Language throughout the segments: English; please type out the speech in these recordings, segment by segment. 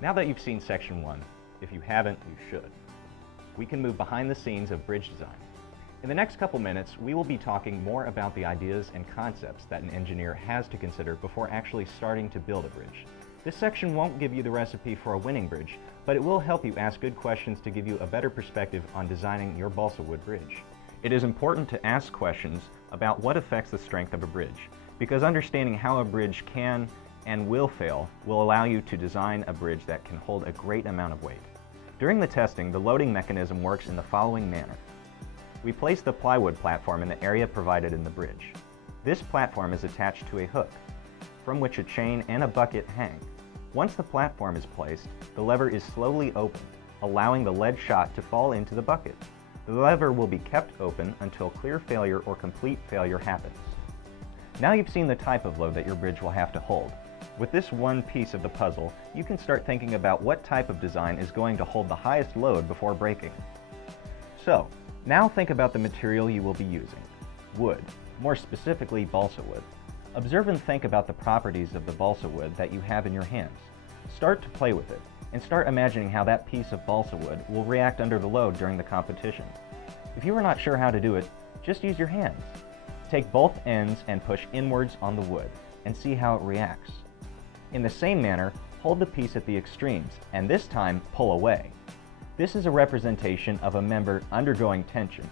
Now that you've seen section 1, if you haven't, you should. We can move behind the scenes of bridge design. In the next couple minutes, we will be talking more about the ideas and concepts that an engineer has to consider before actually starting to build a bridge. This section won't give you the recipe for a winning bridge, but it will help you ask good questions to give you a better perspective on designing your Balsawood bridge. It is important to ask questions about what affects the strength of a bridge, because understanding how a bridge can and will fail will allow you to design a bridge that can hold a great amount of weight. During the testing, the loading mechanism works in the following manner. We place the plywood platform in the area provided in the bridge. This platform is attached to a hook, from which a chain and a bucket hang. Once the platform is placed, the lever is slowly opened, allowing the lead shot to fall into the bucket. The lever will be kept open until clear failure or complete failure happens. Now you've seen the type of load that your bridge will have to hold. With this one piece of the puzzle, you can start thinking about what type of design is going to hold the highest load before breaking. So, now think about the material you will be using. Wood, more specifically balsa wood. Observe and think about the properties of the balsa wood that you have in your hands. Start to play with it, and start imagining how that piece of balsa wood will react under the load during the competition. If you are not sure how to do it, just use your hands. Take both ends and push inwards on the wood, and see how it reacts. In the same manner, hold the piece at the extremes, and this time pull away. This is a representation of a member undergoing tension.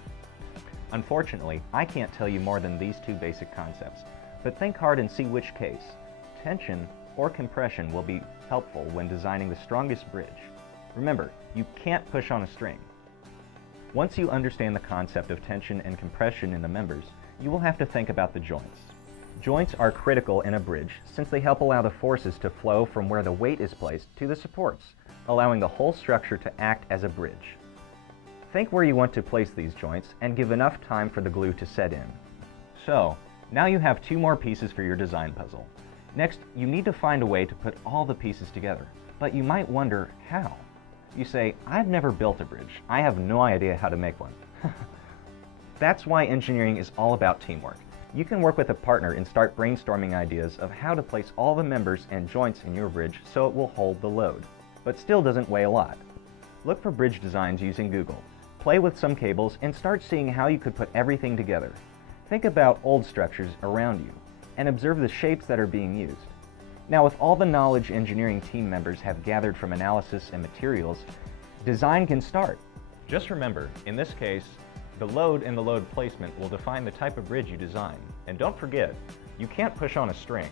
Unfortunately, I can't tell you more than these two basic concepts, but think hard and see which case, tension or compression, will be helpful when designing the strongest bridge. Remember, you can't push on a string. Once you understand the concept of tension and compression in the members, you will have to think about the joints. Joints are critical in a bridge since they help allow the forces to flow from where the weight is placed to the supports, allowing the whole structure to act as a bridge. Think where you want to place these joints and give enough time for the glue to set in. So, now you have two more pieces for your design puzzle. Next, you need to find a way to put all the pieces together, but you might wonder how. You say, I've never built a bridge. I have no idea how to make one. That's why engineering is all about teamwork. You can work with a partner and start brainstorming ideas of how to place all the members and joints in your bridge so it will hold the load, but still doesn't weigh a lot. Look for bridge designs using Google. Play with some cables and start seeing how you could put everything together. Think about old structures around you and observe the shapes that are being used. Now, with all the knowledge engineering team members have gathered from analysis and materials, design can start. Just remember, in this case, the load and the load placement will define the type of bridge you design. And don't forget, you can't push on a string.